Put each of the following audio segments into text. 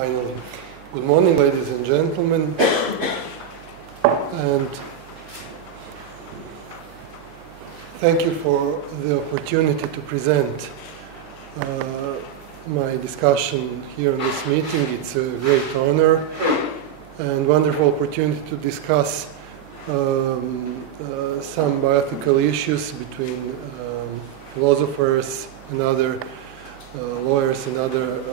Finally. Good morning, ladies and gentlemen. And thank you for the opportunity to present my discussion here in this meeting. It's a great honor and wonderful opportunity to discuss some bioethical issues between philosophers and other lawyers and other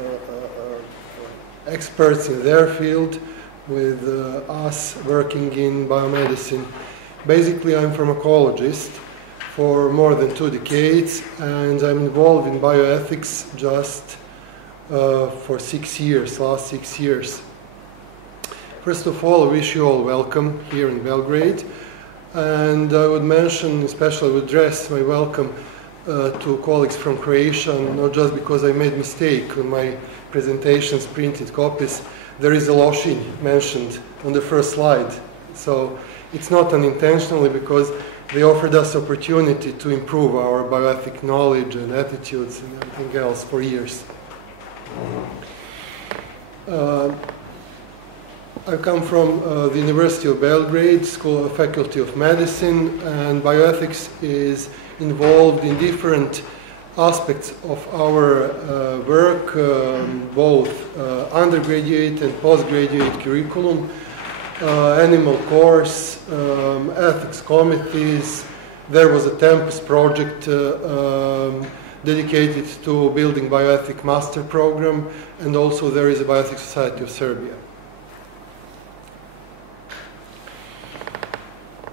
experts in their field with us working in biomedicine. Basically, I'm a pharmacologist for more than 2 decades, and I'm involved in bioethics just for 6 years, last 6 years. First of all, I wish you all welcome here in Belgrade, and I would mention, especially would address my welcome to colleagues from Croatia, not just because I made mistake on my presentations, printed copies. There is a Lošinj mentioned on the first slide, so it's not unintentionally because they offered us opportunity to improve our bioethic knowledge and attitudes and everything else for years. I come from the University of Belgrade, Faculty of Medicine, and bioethics is involved in different aspects of our work, both undergraduate and postgraduate curriculum, animal course, ethics committees. There was a Tempus project dedicated to building bioethic master program, and also there is a Bioethics Society of Serbia.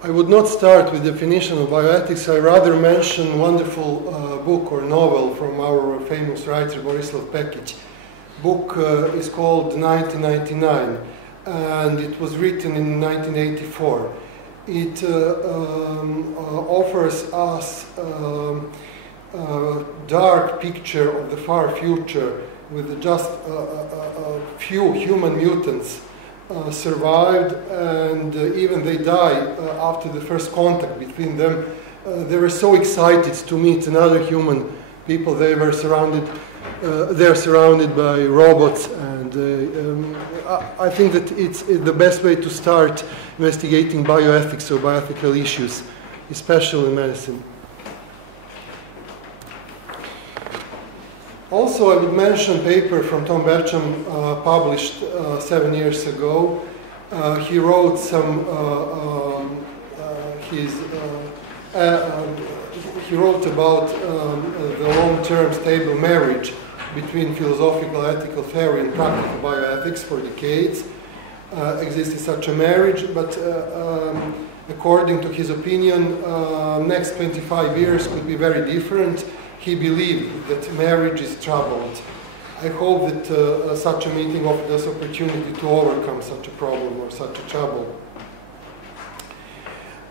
I would not start with definition of bioethics. I rather mention a wonderful book or novel from our famous writer Borislav Pekic. Book is called 1999, and it was written in 1984. It offers us a dark picture of the far future with just a few human mutants survived, and even they die after the first contact between them. They were so excited to meet another human people. They are surrounded by robots, and I think that it's the best way to start investigating bioethics or bioethical issues, especially in medicine. Also, I would mention a paper from Tom Bertram published 7 years ago. He wrote he wrote about the long-term stable marriage between philosophical ethical theory and practical bioethics for decades. Existed such a marriage, but according to his opinion, next 25 years could be very different. He believed that marriage is troubled. I hope that such a meeting offers us opportunity to overcome such a problem or such a trouble.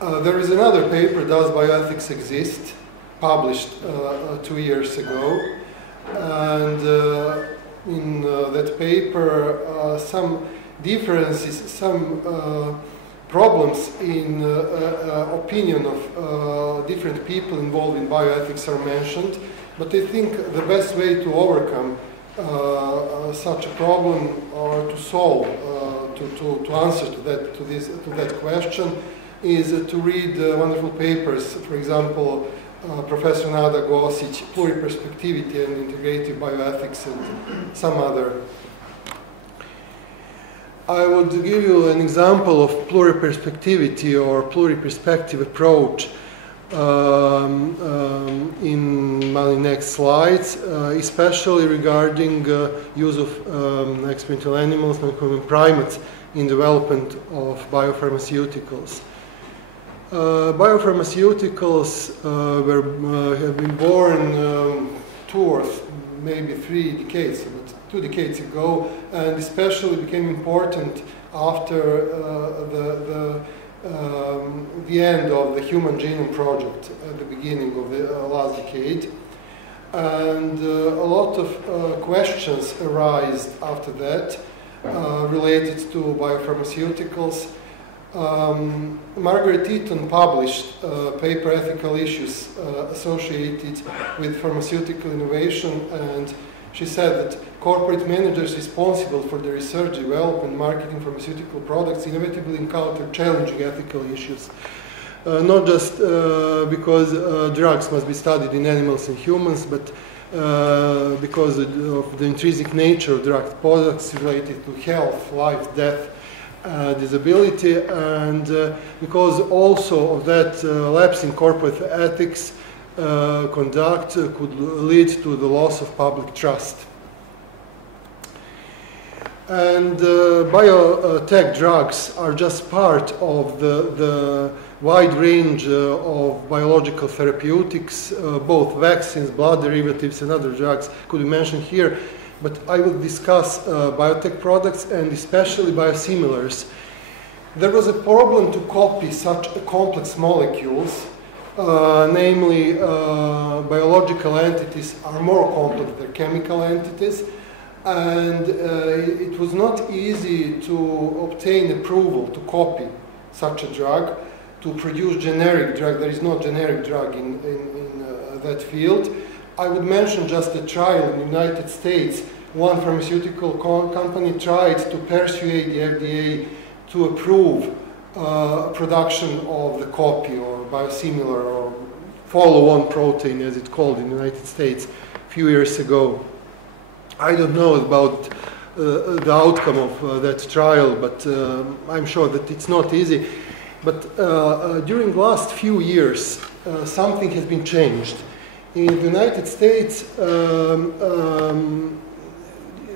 There is another paper, Does Bioethics Exist?, published 2 years ago. And in that paper, some differences, some problems in opinion of different people involved in bioethics are mentioned, but I think the best way to overcome such a problem or to solve, to answer to that question is to read wonderful papers. For example, Professor Nada Gosic, Pluriperspectivity and Integrative Bioethics, and some other. I would give you an example of pluriperspectivity or pluriperspective approach in my next slides, especially regarding use of experimental animals, non-human primates, in development of biopharmaceuticals. Biopharmaceuticals have been born 2 or maybe 3 decades, but 2 decades ago, and especially became important after the end of the Human Genome Project at the beginning of the last decade. And a lot of questions arise after that related to biopharmaceuticals. Margaret Eaton published paper Ethical Issues Associated with Pharmaceutical Innovation, and She said that corporate managers responsible for the research, development, marketing pharmaceutical products inevitably encounter challenging ethical issues. Not just because drugs must be studied in animals and humans, but because of the intrinsic nature of drug products related to health, life, death, disability, and because also of that lapse in corporate ethics conduct could lead to the loss of public trust. And biotech drugs are just part of the wide range of biological therapeutics, both vaccines, blood derivatives, and other drugs could be mentioned here. But I will discuss biotech products and especially biosimilars. There was a problem to copy such complex molecules, namely biological entities are more complex than chemical entities, and it was not easy to obtain approval to copy such a drug, to produce generic drug. There is no generic drug in that field. I would mention just a trial in the United States. One pharmaceutical company tried to persuade the FDA to approve production of the copy or biosimilar or follow-on protein, as it's called in the United States, a few years ago. I don't know about the outcome of that trial, but I'm sure that it's not easy. But during the last few years, something has been changed. In the United States,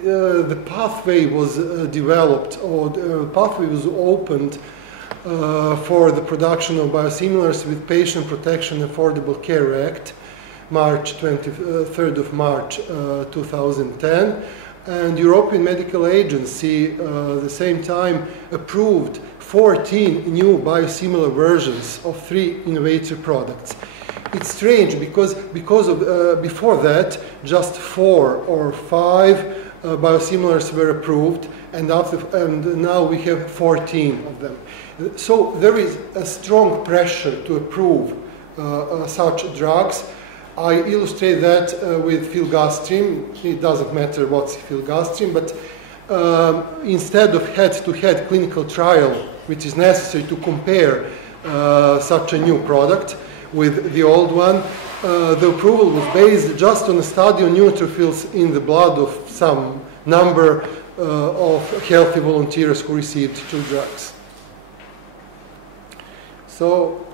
the pathway was developed, or the pathway was opened for the production of biosimilars with Patient Protection Affordable Care Act, March 23rd of March 2010, and European Medical Agency at the same time approved 14 new biosimilar versions of 3 innovative products. It's strange because of before that just 4 or 5 biosimilars were approved, and now we have 14 of them. So there is a strong pressure to approve such drugs. I illustrate that with filgrastim. It doesn't matter what's filgrastim, but instead of head-to-head clinical trial, which is necessary to compare such a new product with the old one, the approval was based just on a study on neutrophils in the blood of some number of healthy volunteers who received 2 drugs. So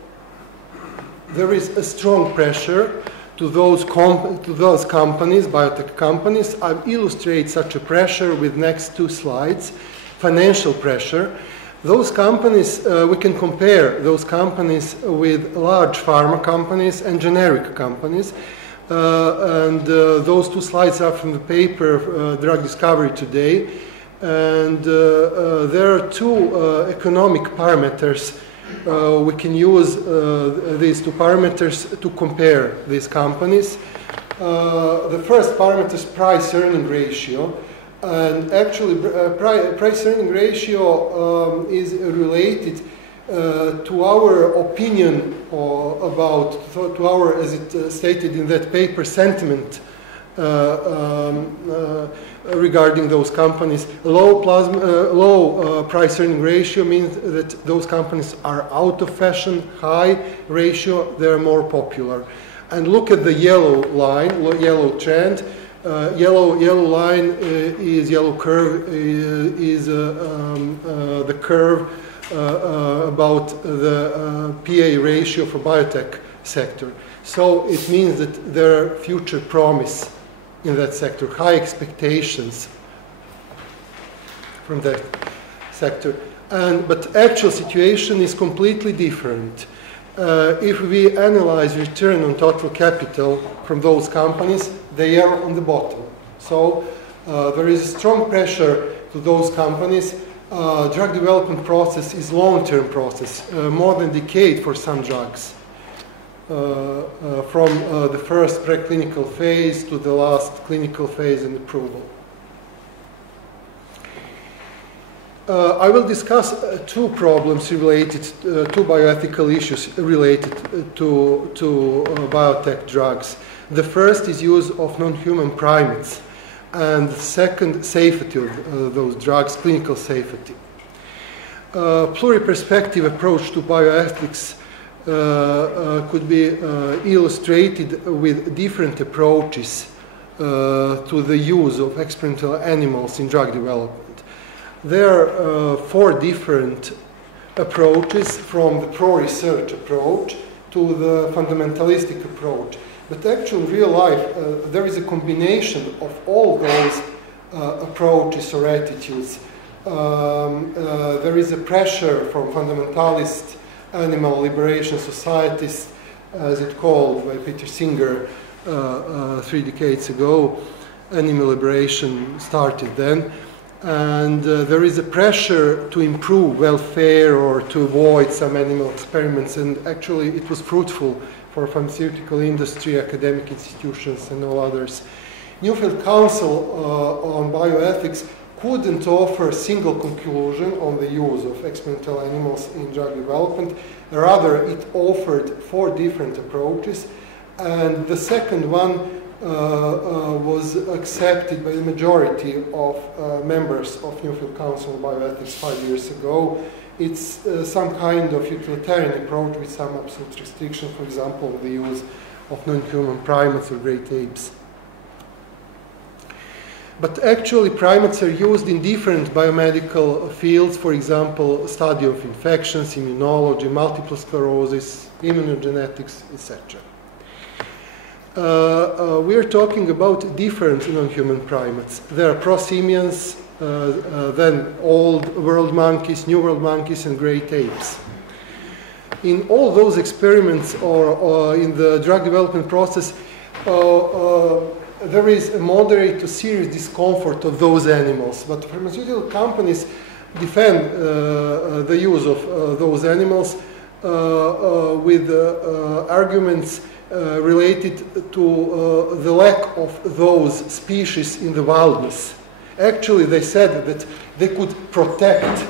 there is a strong pressure to those companies, biotech companies. I illustrate such a pressure with next 2 slides. Financial pressure. Those companies, we can compare those companies with large pharma companies and generic companies. Those 2 slides are from the paper Drug Discovery Today. And there are 2 economic parameters. We can use these 2 parameters to compare these companies. The first parameter is price-earning ratio. And actually, price-earning ratio is related to our opinion to our, as it stated in that paper, sentiment regarding those companies. Low price-earning ratio means that those companies are out of fashion. High ratio, they're more popular. And look at the yellow line, yellow trend. Yellow line is yellow curve is the curve about the PA ratio for biotech sector. So it means that there are future promise in that sector, high expectations from that sector. But actual situation is completely different. If we analyze return on total capital from those companies, they are on the bottom. So there is a strong pressure to those companies. Drug development process is long-term process, more than a decade for some drugs. From the first preclinical phase to the last clinical phase and approval. I will discuss 2 problems related, 2 bioethical issues related to biotech drugs. The first is use of non-human primates. and second, safety of those drugs, clinical safety. Pluriperspective approach to bioethics could be illustrated with different approaches to the use of experimental animals in drug development. There are 4 different approaches, from the pro-research approach to the fundamentalistic approach. But actually, in real life, there is a combination of all those approaches or attitudes. There is a pressure from fundamentalist animal liberation societies, as it's called by Peter Singer 3 decades ago. Animal liberation started then. And there is a pressure to improve welfare or to avoid some animal experiments. And actually, it was fruitful for pharmaceutical industry, academic institutions, and all others. Newfield Council on Bioethics couldn't offer a single conclusion on the use of experimental animals in drug development. Rather, it offered 4 different approaches, and the second one was accepted by the majority of members of Newfield Council on Bioethics 5 years ago. It's some kind of utilitarian approach with some absolute restrictions, for example, the use of non-human primates or great apes. But actually, primates are used in different biomedical fields, for example, study of infections, immunology, multiple sclerosis, immunogenetics, etc. We are talking about different non-human primates. There are prosimians, then old world monkeys, new world monkeys, and great apes. In all those experiments or in the drug development process, there is a moderate to serious discomfort of those animals, but pharmaceutical companies defend the use of those animals with arguments related to the lack of those species in the wilderness. Actually, they said that they could protect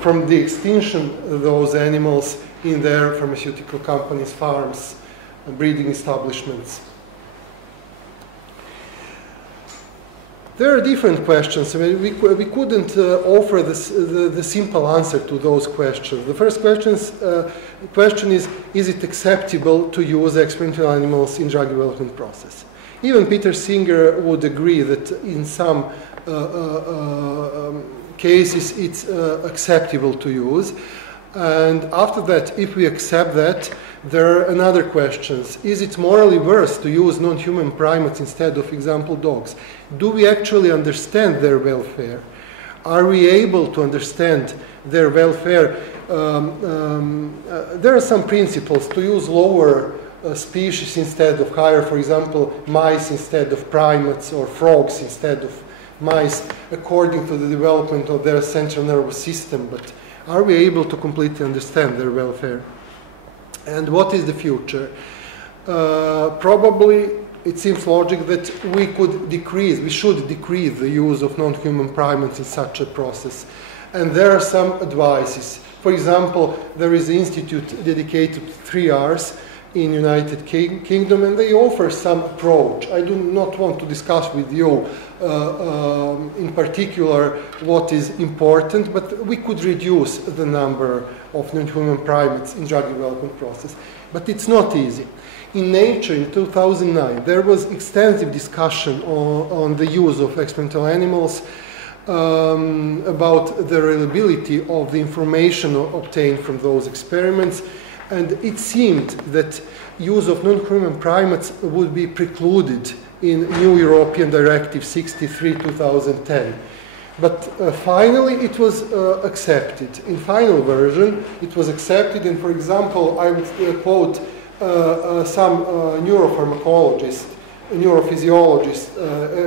from the extinction those animals in their pharmaceutical companies, farms, and breeding establishments. There are different questions. I mean, we couldn't offer the simple answer to those questions. The first question is it acceptable to use experimental animals in drug development process? Even Peter Singer would agree that in some cases it's acceptable to use. And after that, if we accept that, there are another questions. Is it morally worse to use non-human primates instead of, example, dogs? Do we actually understand their welfare? Are we able to understand their welfare? There are some principles to use lower species instead of higher, for example, mice instead of primates or frogs instead of mice, according to the development of their central nervous system. But are we able to completely understand their welfare? And what is the future? Probably it seems logical that we should decrease the use of non-human primates in such a process. And there are some advices. For example, there is an institute dedicated to 3 Rs in United Kingdom, and they offer some approach. I do not want to discuss with you in particular what is important, but we could reduce the number of non-human primates in drug development process. But it's not easy. In Nature, in 2009, there was extensive discussion on the use of experimental animals, about the reliability of the information obtained from those experiments, and it seemed that use of non-human primates would be precluded in New European Directive 63/2010. But finally it was accepted. In final version it was accepted, and for example I would quote some neuropharmacologist, neurophysiologist,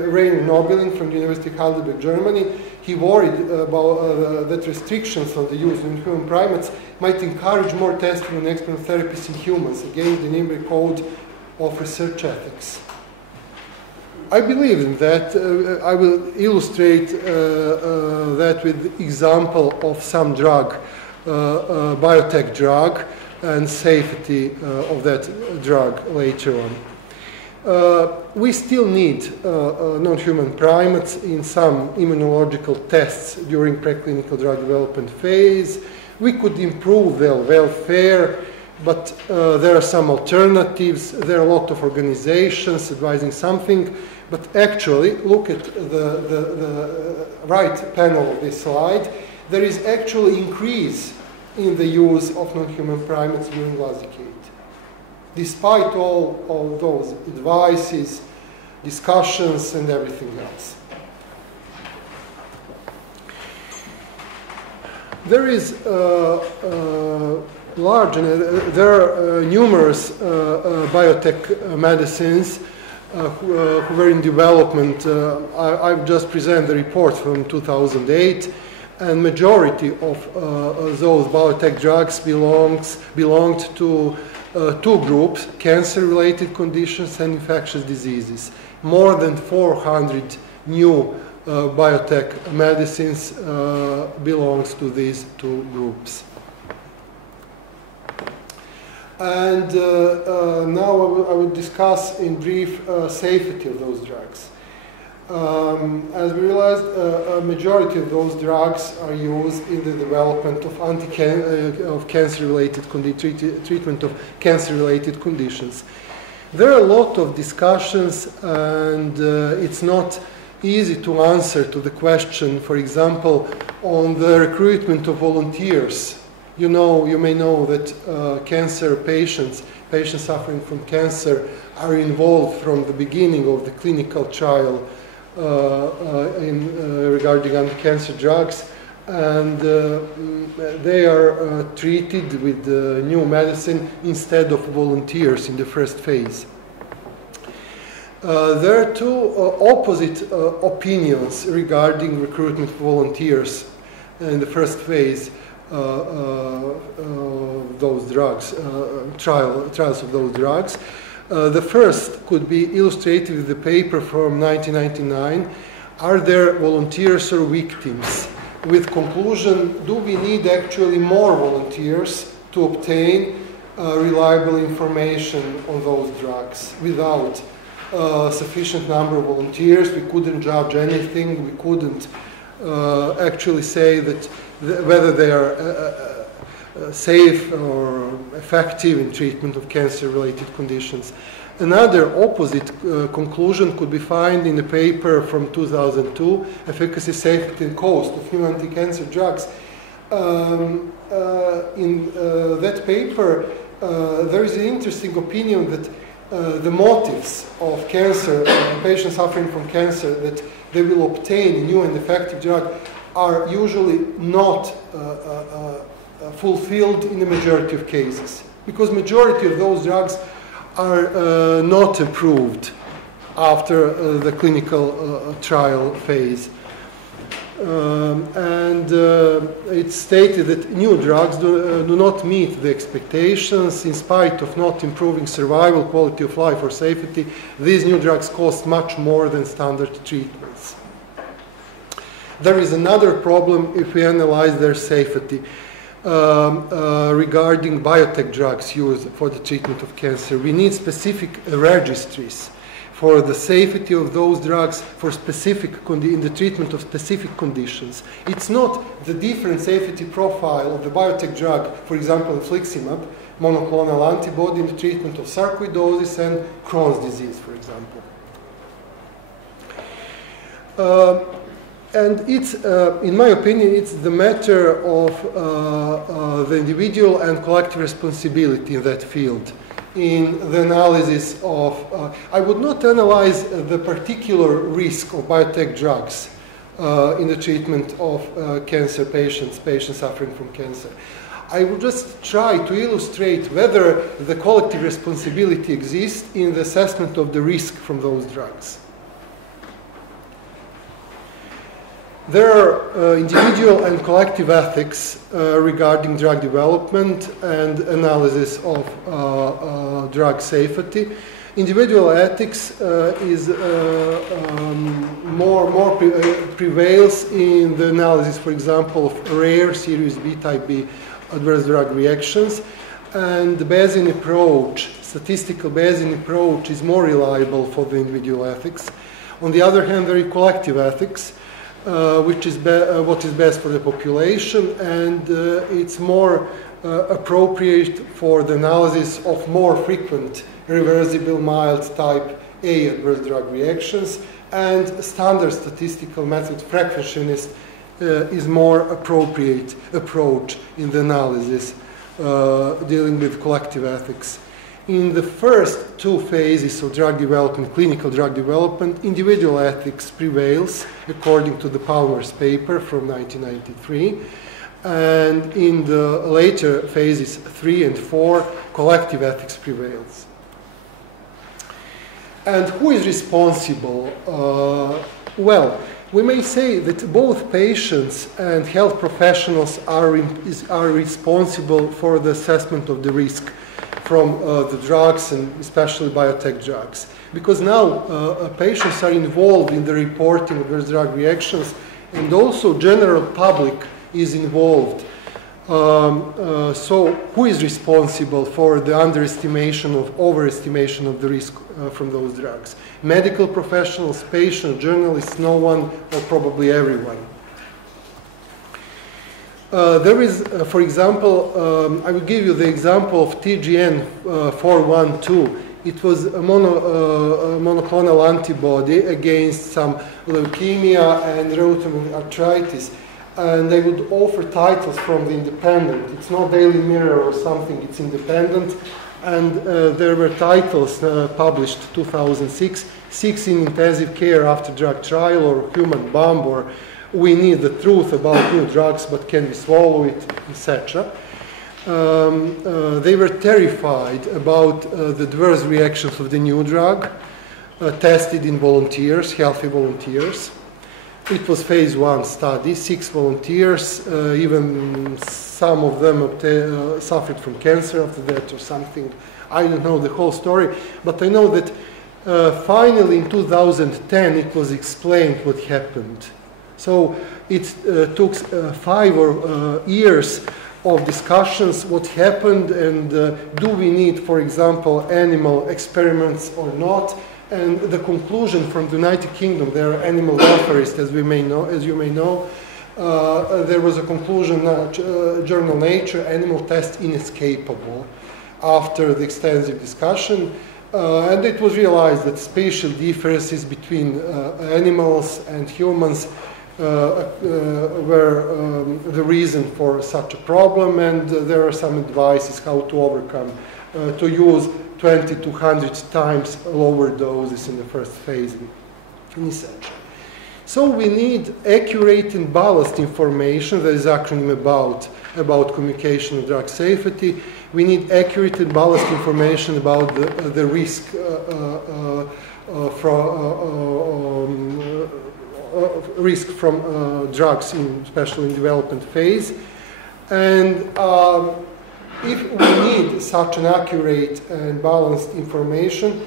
Rainer Nobelin from the University of Heidelberg, Germany. He worried about that restrictions on the use of human primates might encourage more testing and experimental therapies in humans, against the Nuremberg Code of Research Ethics. I believe in that. I will illustrate that with example of some drug, biotech drug, and safety of that drug later on. We still need non-human primates in some immunological tests during preclinical drug development phase. We could improve their welfare, but there are some alternatives. There are a lot of organizations advising something, but actually, look at the right panel of this slide. There is actually increase in the use of non-human primates during last decade. Despite all those advices, discussions, and everything else. There is there are numerous biotech medicines who were in development. I've just presented the report from 2008, and majority of those biotech drugs belonged to two groups: cancer-related conditions and infectious diseases. More than 400 new biotech medicines belongs to these two groups. And now I will discuss in brief safety of those drugs. As we realized, a majority of those drugs are used in the development of cancer-related treatment of cancer-related conditions. There are a lot of discussions, and it's not easy to answer to the question, for example, on the recruitment of volunteers. You may know that cancer patients suffering from cancer are involved from the beginning of the clinical trial regarding anti-cancer drugs, and they are treated with new medicine instead of volunteers in the first phase. There are two opposite opinions regarding recruitment of volunteers in the first phase. Those drugs, trials of those drugs. The first could be illustrated with the paper from 1999, Are there volunteers or victims? With conclusion, do we need actually more volunteers to obtain reliable information on those drugs? Without sufficient number of volunteers, we couldn't judge anything, we couldn't actually say that whether they are safe or effective in treatment of cancer-related conditions. Another opposite conclusion could be found in a paper from 2002, Efficacy, Safety and Cost of New Anti-Cancer Drugs. In that paper, there is an interesting opinion that the motives of cancer, patients suffering from cancer, that they will obtain a new and effective drug are usually not fulfilled in the majority of cases, because majority of those drugs are not approved after the clinical trial phase. It's stated that new drugs do not meet the expectations in spite of not improving survival, quality of life, or safety. These new drugs cost much more than standard treatments. There is another problem if we analyze their safety. Regarding biotech drugs used for the treatment of cancer, we need specific registries for the safety of those drugs for specific in the treatment of specific conditions. It's not the different safety profile of the biotech drug, for example, infliximab, monoclonal antibody in the treatment of sarcoidosis and Crohn's disease, for example. And it's, in my opinion, it's the matter of the individual and collective responsibility in that field. In the analysis of, I would not analyze the particular risk of biotech drugs in the treatment of cancer patients suffering from cancer. I would just try to illustrate whether the collective responsibility exists in the assessment of the risk from those drugs. There are individual and collective ethics regarding drug development and analysis of drug safety. Individual ethics is more prevails in the analysis, for example, of rare series B type B adverse drug reactions, and the Bayesian approach statistical Bayesian approach is more reliable for the individual ethics. On the other hand, there is collective ethics, which is what is best for the population, and it's more appropriate for the analysis of more frequent reversible mild type A adverse drug reactions, and standard statistical method fractionist is more appropriate approach in the analysis dealing with collective ethics. In the first two phases of drug development, clinical drug development, individual ethics prevails according to the Palmer's paper from 1993. And in the later phases 3 and 4, collective ethics prevails. And who is responsible? Well, we may say that both patients and health professionals are responsible for the assessment of the risk from the drugs, and especially biotech drugs. Because now patients are involved in the reporting of those drug reactions, and also general public is involved. So who is responsible for the underestimation or overestimation of the risk from those drugs? Medical professionals, patients, journalists, no one, or probably everyone. There is, for example, I will give you the example of TGN 412. It was a monoclonal antibody against some leukemia and rheumatoid arthritis. And they would offer titles from the Independent. It's not Daily Mirror or something, it's independent. And there were titles published 2006, 6 in intensive care after drug trial, or human bomb, or we need the truth about new drugs, but can we swallow it, etc. They were terrified about the adverse reactions of the new drug, tested in volunteers, healthy volunteers. It was phase 1 study, 6 volunteers, even some of them suffered from cancer after that or something. I don't know the whole story, but I know that finally in 2010 it was explained what happened. So it took 5 years of discussions what happened, and do we need, for example, animal experiments or not. And the conclusion from the United Kingdom, they are animal welfareists, as you may know. There was a conclusion, journal Nature, animal test inescapable, after the extensive discussion. And it was realized that spatial differences between animals and humans were the reason for such a problem, and there are some advices how to overcome, to use 20 to 100 times lower doses in the first phase in such. So we need accurate and balanced information. There is acronym about communication of drug safety. We need accurate and balanced information about the risk from drugs, especially in development phase. And if we need such an accurate and balanced information,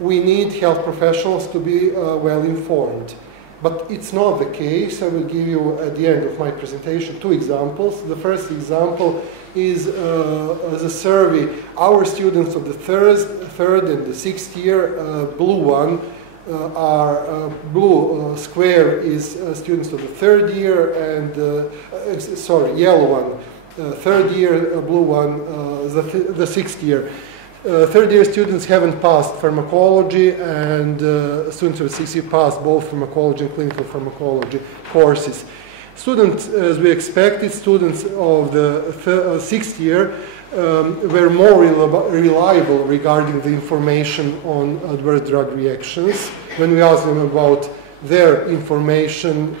we need health professionals to be well informed. But it's not the case. I will give you at the end of my presentation 2 examples. The first example is the survey. Our students of the third and the 6th year, blue one, blue square is students of the 3rd year, and yellow one. 3rd year, blue one, the 6th year. 3rd year students haven't passed pharmacology, and students of the 6th year passed both pharmacology and clinical pharmacology courses. Students, as we expected, students of the 6th year were more reliable regarding the information on adverse drug reactions. When we asked them about their information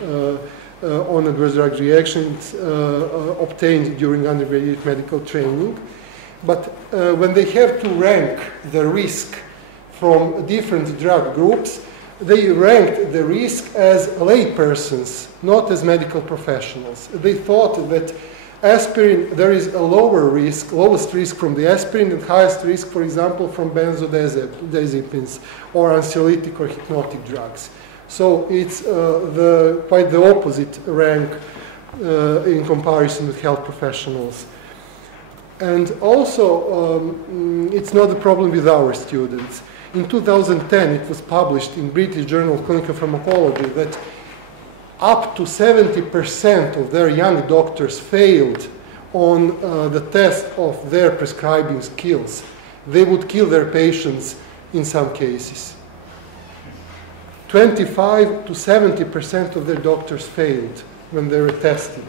on adverse drug reactions obtained during undergraduate medical training. But when they have to rank the risk from different drug groups, they ranked the risk as laypersons, not as medical professionals. They thought that aspirin, there is a lower risk, lowest risk from the aspirin, and highest risk, for example, from benzodiazepines or anxiolytic or hypnotic drugs. So it's quite the opposite rank in comparison with health professionals. And also, it's not a problem with our students. In 2010, it was published in British Journal of Clinical Pharmacology that up to 70% of their young doctors failed on the test of their prescribing skills. They would kill their patients in some cases. 25 to 70% of their doctors failed when they were tested.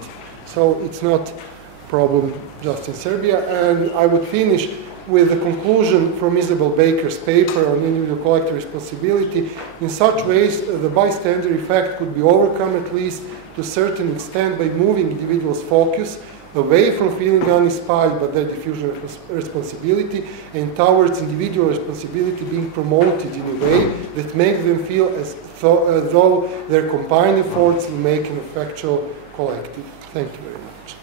So it's not a problem just in Serbia. And I would finish with the conclusion from Isabel Baker's paper on individual collective responsibility. In such ways, the bystander effect could be overcome, at least to a certain extent, by moving individuals' focus away from feeling uninspired by their diffusion of responsibility and towards individual responsibility being promoted in a way that makes them feel as though their combined efforts will make an effectual collective. Thank you very much.